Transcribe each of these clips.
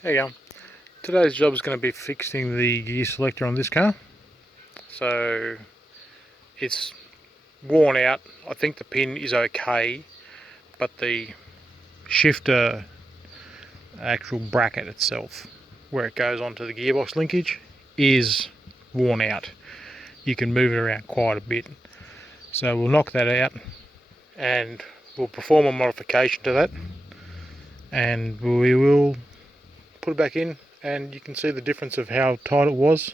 There you go. Today's job is going to be fixing the gear selector on this car. So it's worn out. I think the pin is okay, but the shifter actual bracket itself, where it goes onto the gearbox linkage, is worn out. You can move it around quite a bit. So we'll knock that out and we'll perform a modification to that, and we will put it back in, and you can see the difference of how tight it was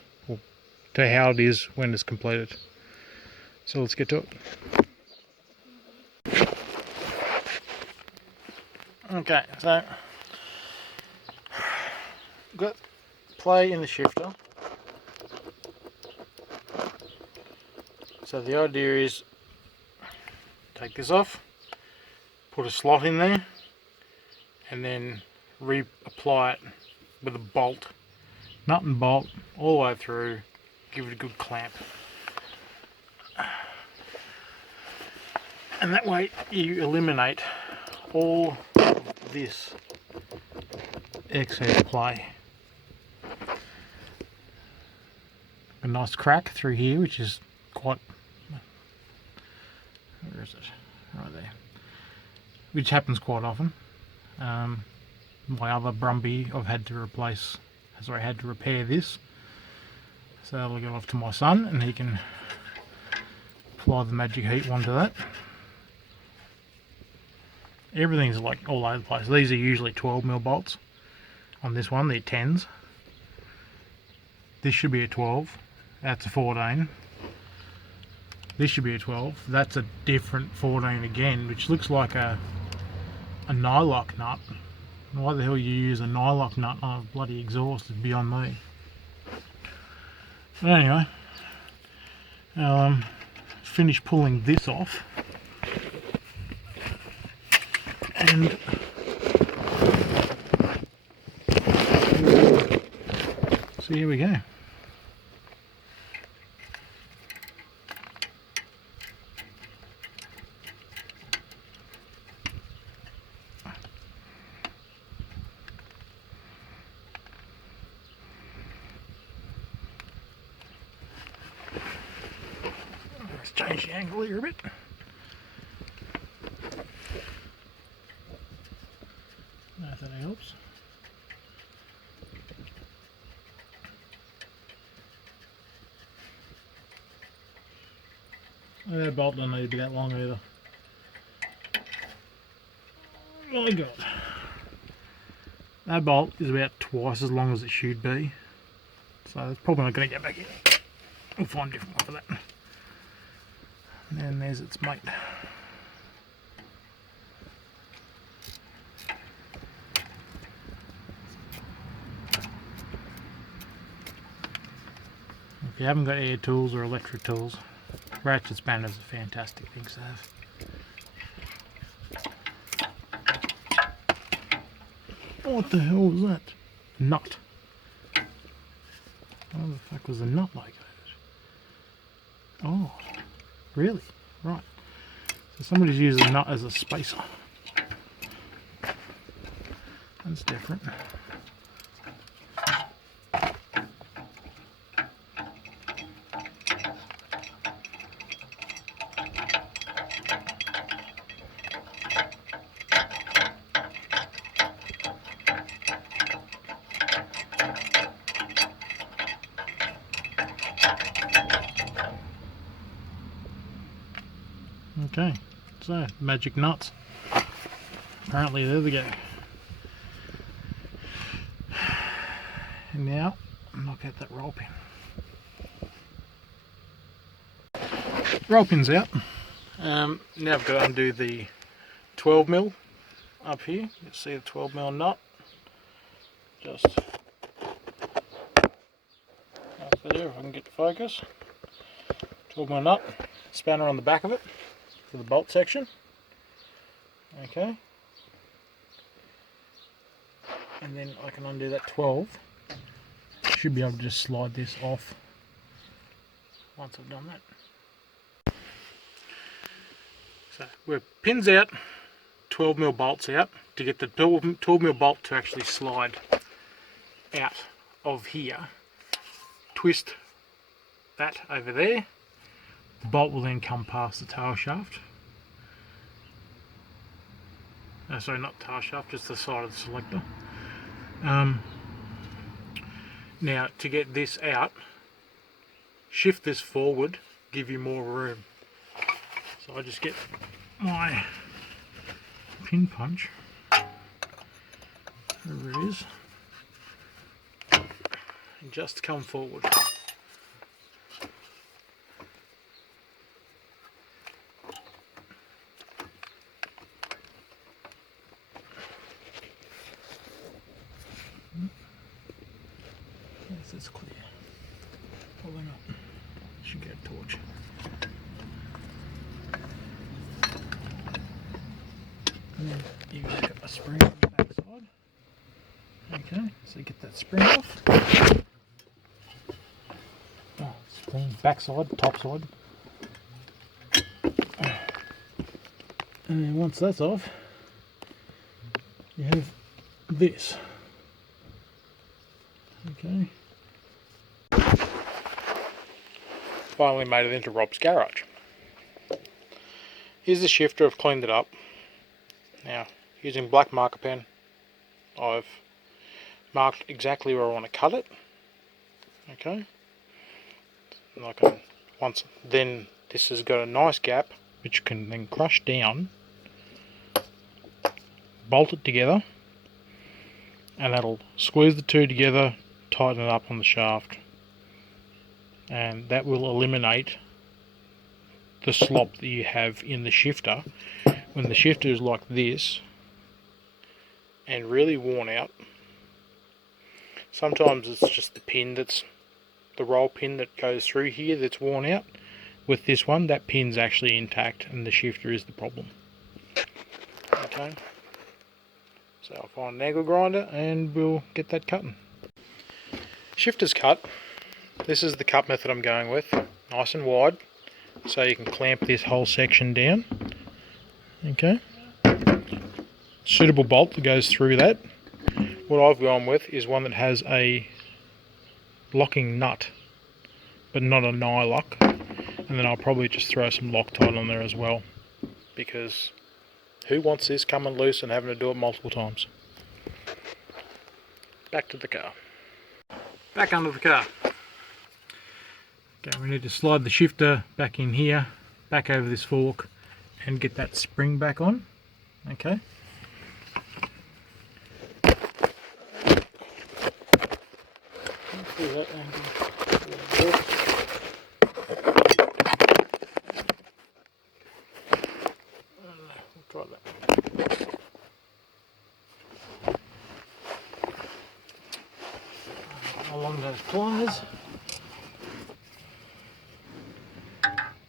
to how it is when it's completed. So let's get to it. Okay, so got play in the shifter. So the idea is take this off, put a slot in there, and then reapply it with a bolt, nut and bolt all the way through. Give it a good clamp, and that way you eliminate all of this excess play. A nice crack through here, which is quite, where is it? Right there. Which happens quite often. My other Brumby, I've had to replace, sorry, I had to repair this. So that'll go off to my son, and he can apply the magic heat one to that. Everything's like all over the place. These are usually 12mm bolts. On this one, they're 10s. This should be a 12. That's a 14. This should be a 12. That's a different 14 again, which looks like a nylock nut. Why the hell you use a nylock nut on a bloody exhaust is beyond me. But anyway, I'll finish pulling this off. And so here we go. Let's change the angle here a bit. If that helps. That bolt doesn't need to be that long either. My God. That bolt is about twice as long as it should be. So it's probably not going to get back in. We'll find a different one for that. And then there's its mate. If you haven't got air tools or electric tools, ratchet spanners are fantastic things to have. What the hell was that? Nut. Where the fuck was the nut located? Oh, really? Right. So somebody's used the nut as a spacer. That's different. Okay, so magic nuts. Apparently there we go. And now knock out that roll pin. Roll pin's out. Now I've got to undo the 12mm up here. You see the 12mm nut. Just up there, if I can get the focus. 12mm nut, spanner on the back of it for the bolt section. Okay. And then I can undo that 12. Should be able to just slide this off once I've done that. So we're pins out, 12mm bolts out to get the 12mm bolt to actually slide. out of here, twist that over there, the bolt will then come past the tail shaft. Sorry, not tail shaft, just the side of the selector. Now to get this out, shift this forward, give you more room. So I just get my pin punch, wherever it is, and just come forward. Yes, it's clear. Pulling up. Should get a torch. And then you got a spring on the back side. Okay, so get that spring off. Oh, spring back side, top side. And then once that's off, you have this. Okay. Finally made it into Rob's garage. Here's the shifter. I've cleaned it up. Now, using black marker pen, I've marked exactly where I want to cut it. Okay. And I can, then this has got a nice gap which you can then crush down, bolt it together, and that'll squeeze the two together, tighten it up on the shaft, and that will eliminate the slop that you have in the shifter. When the shifter is like this and really worn out, sometimes it's just the pin that's the roll pin that goes through here that's worn out. With this one, that pin's actually intact and the shifter is the problem. Okay, so I'll find an angle grinder and we'll get that cutting. Shifter's cut. This is the cut method I'm going with, nice and wide, so you can clamp this whole section down. Okay, suitable bolt that goes through that. What I've gone with is one that has a locking nut, but not a nylock, and then I'll probably just throw some Loctite on there as well, because who wants this coming loose and having to do it multiple times? Back to the car. Back under the car. Okay, we need to slide the shifter back in here, back over this fork, and get that spring back on. Okay. See that angle. We'll try that. Along those pliers,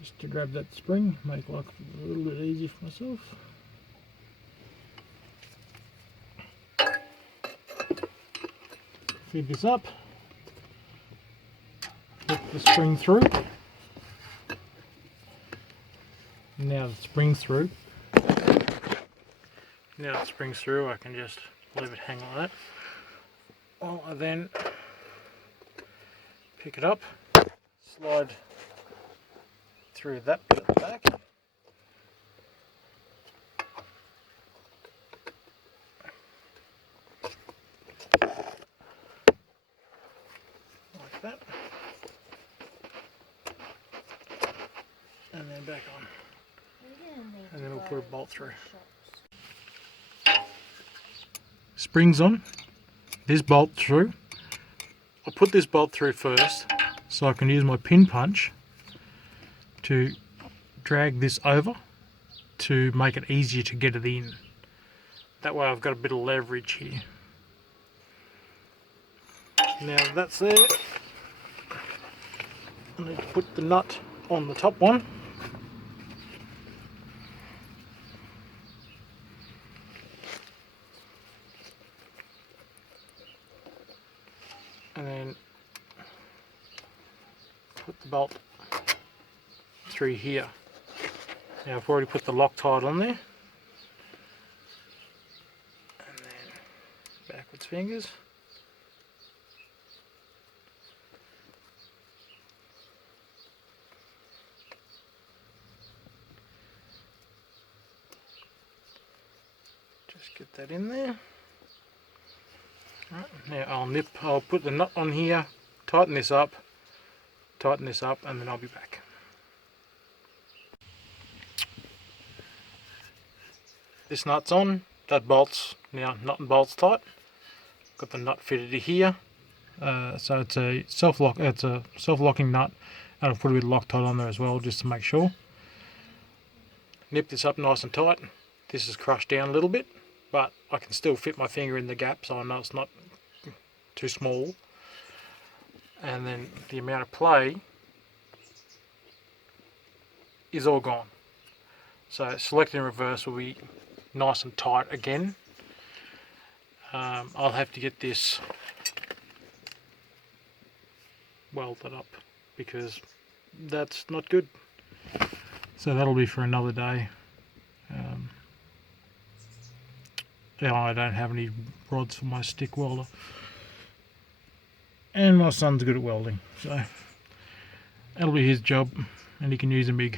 just to grab that spring, make life a little bit easy for myself. Feed this up, put the spring through. Now the spring's through. Now the spring's through, I can just leave it hang like that. Well, I then pick it up, slide through that bit at the back, like that, and then back on, and then we'll put a bolt through. Springs on, this bolt through. I'll put this bolt through first so I can use my pin punch to drag this over to make it easier to get it in. That way I've got a bit of leverage here. Now that's there, I need to put the nut on the top one. And then put the bolt through here. Now I've already put the Loctite on there. And then backwards fingers. that in there. Right, now I'll put the nut on here, tighten this up, and then I'll be back. This nut's on, that bolt's now nut and bolts tight. Got the nut fitted to here. So it's a self-locking nut, and I'll put a bit of Loctite on there as well just to make sure. Nip this up nice and tight. This is crushed down a little bit, but I can still fit my finger in the gap, so I know it's not too small. And then the amount of play is all gone. So select and reverse will be nice and tight again. I'll have to get this welded up because that's not good. So that'll be for another day. Yeah, I don't have any rods for my stick welder, and my son's good at welding, so that'll be his job, and he can use a MIG.